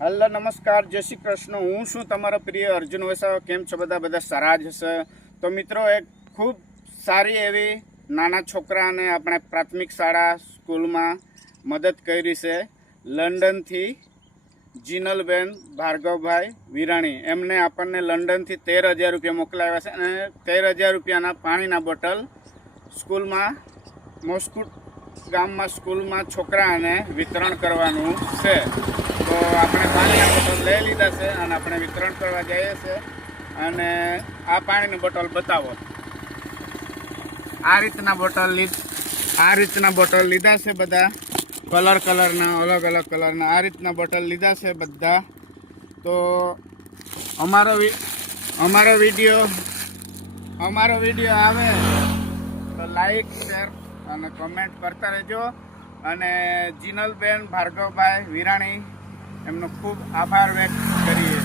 Hello નમસ્કાર, જય શ્રી કૃષ્ણ. હું છું તમારો પ્રિય અર્જુન વસાવા. કેમ છો બધા સારા જ હશે. તો મિત્રો, એક ખૂબ સારી એવી નાના છોકરાને આપણે પ્રાથમિક શાળા સ્કૂલમાં મદદ કરી છે. લંડનથી જીનલબેન ભાર્ગવભાઈ વિરાણી, એમને આપણને લંડનથી 13,000 રૂપિયા મોકલાવ્યા છે અને 13,000 રૂપિયાના પાણીના બોટલ સ્કૂલમાં મોસ્કુટ ગામમાં સ્કૂલમાં છોકરાને વિતરણ કરવાનું છે. તો આપણે પાણીના બોટલ લઈ લીધા છે અને આપણે વિતરણ કરવા જઈએ છીએ. અને આ પાણીની બોટલ બતાવો. આ રીતના બોટલ લીધા છે બધા કલરના, અલગ અલગ કલરના આ રીતના બોટલ લીધા છે બધા. તો અમારો વિડીયો આવે તો લાઈક, શેર અને કમેન્ટ કરતા રહેજો. અને જીનલબેન ભાર્ગવભાઈ વિરાણી, એમનો ખૂબ આભાર વ્યક્ત કરીએ.